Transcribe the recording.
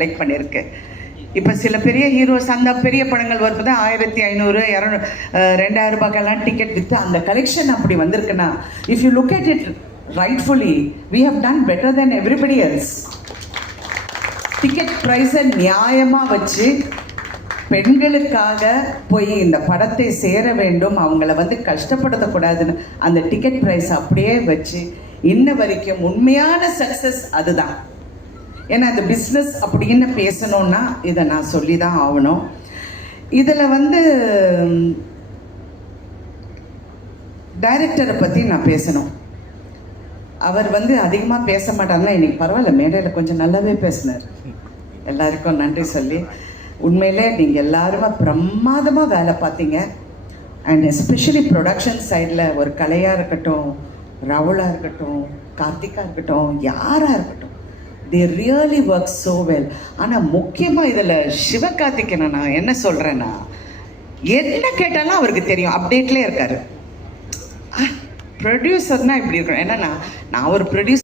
Select பண்ணியிருக்கு. இப்போ சில பெரிய ஹீரோஸ் அந்த பெரிய படங்கள் வரும்போது 1500 200 2000 ரூபாய்க்கெல்லாம் டிக்கெட் விற்று அந்த கலெக்ஷன் அப்படி வந்திருக்குன்னா, if you look at it rightfully we have done better then everybody else. Ticket ப்ரைஸை நியாயமாக வச்சு பெண்களுக்காக போய் இந்த படத்தை சேர வேண்டும், அவங்கள கஷ்டப்படுத்தக்கூடாதுன்னு அந்த டிக்கெட் ப்ரைஸ் அப்படியே வச்சு இன்ன வரைக்கும் உண்மையான சக்ஸஸ் அதுதான். ஏன்னா இந்த பிஸ்னஸ் அப்படின்னு பேசணுன்னா இதை நான் சொல்லி தான் ஆகணும். இதில் டைரக்டரை பற்றி நான் பேசணும். அவர் அதிகமாக பேச மாட்டாங்கன்னா இன்னைக்கு பரவாயில்ல, மேடையில் கொஞ்சம் நல்லாவே பேசினார். எல்லாருக்கும் நன்றி சொல்லி, உண்மையிலே நீங்கள் எல்லாருமே பிரமாதமாக வேலை பார்த்தீங்க. அண்ட் எஸ்பெஷலி ப்ரொடக்ஷன் சைடில் ஒரு கலையாக இருக்கட்டும், ராகுலாக இருக்கட்டும், கார்த்திகா இருக்கட்டும், யாராக இருக்கட்டும், they really work so well. ஆனால் முக்கியமாக இதில் சிவகார்த்திகேயனை நான் என்ன சொல்கிறேன்னா, என்ன கேட்டாலும் அவருக்கு தெரியும், அப்டேட்லேயே இருக்கார். ப்ரொடியூசர்னால் இப்படி இருக்கணும். என்னன்னா நான் ஒரு ப்ரொடியூசர்